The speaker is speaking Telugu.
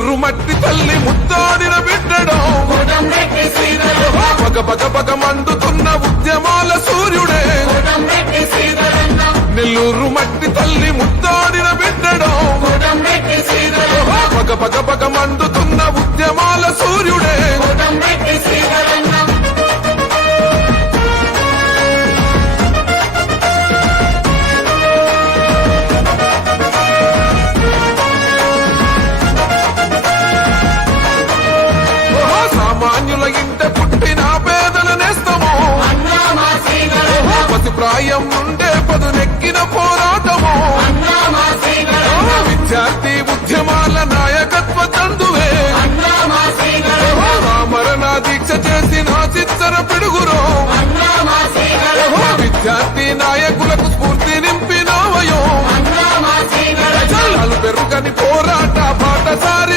నెల్లూరు మట్టి తల్లి ముద్దాడిన బిడ్డడో పగ పగ పగ మండుతున్న ఉద్యమాల సూర్యుడే నెల్లూరు మట్టి తల్లి ముద్దాడిన బిడ్డడో పగ పగ పగ మండుతున్న ఉద్యమాల సూర్యుడే సామాన్యుల ఇంట పుట్టిన పేదల నేస్తము పసి ప్రాయం నుండే పదునెక్కిన పోరాటము విద్యార్థి ఉద్యమాల నాయకత్వ చందువే మరణ దీక్ష చేసిన చిత్తర పిడుగురో విద్యార్థి నాయకులకు స్ఫూర్తి నింపినవయో పెరుగని పోరాట పాటసారి